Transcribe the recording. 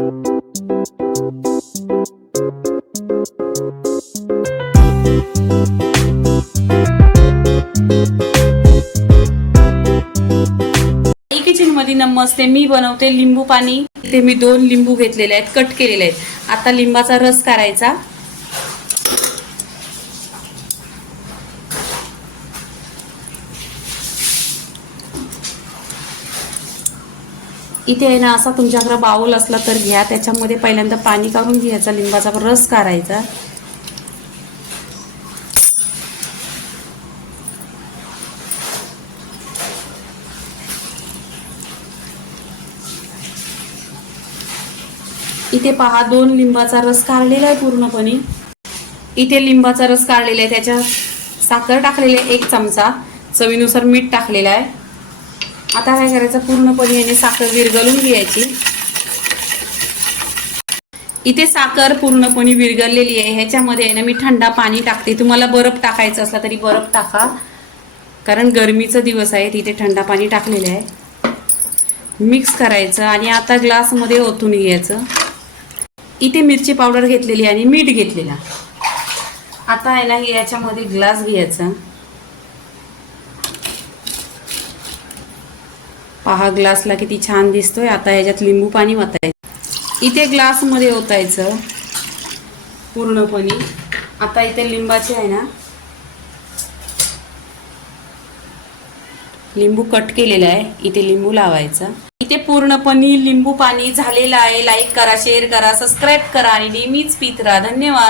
Kitchen मध्ये नमस्ते. मी बनवते लिंबू पाणी. ते मी 2 लिंबू घेतलेले आहेत, कट केलेले आहेत. आता लिंबाचा रस करायचा. इथे आहे ना, असा तुमच्याकडे बाउल असला तर घ्या. त्याच्यामध्ये पहिल्यांदा पाणी काढून घ्यायचा, लिंबाचा रस काढायचा. इथे पहा 2 लिंबाचा रस काढलेला आहे पूर्णपणे. इथे लिंबाचा रस काढलेला आहे, त्याच्यात साखर टाकलेली आहे 1 चमचा, चवीनुसार मीठ टाकलेलं आहे. आता काय करायचं, पूर्णपणे याने साखर विरघळून घ्यायची. इथे साखर पूर्णपणे विरघळलेली आहे. ह्याच्यामध्ये आहे ना मी थंड पाणी टाकते. तुम्हाला बर्फ टाकायचं असला तरी बर्फ टाका, कारण गरमीचा दिवस आहे. तिथे थंड पाणी टाकलेलं आहे. मिक्स करायचं आणि आता ग्लासमध्ये ओतून घ्यायचं. इथे मिरची पावडर घेतलेली आणि मीठ घेतलेला. आता आहे ना याच्यामध्ये ग्लास घ्यायचा. पहा ग्लासला किती छान दिसतोय. आता याच्यात लिंबू पाणी ओतायचं. इथे ग्लास मध्ये ओतायचं पूर्णपणे. आता इथे लिंबाचे आहे ना, लिंबू कट केलेला आहे, इथे लिंबू लावायचा. इथे पूर्णपणे लिंबू पाणी झालेलं आहे. लाईक करा, शेअर करा, सबस्क्राईब करा आणि नेहमीच पीत राहा. धन्यवाद.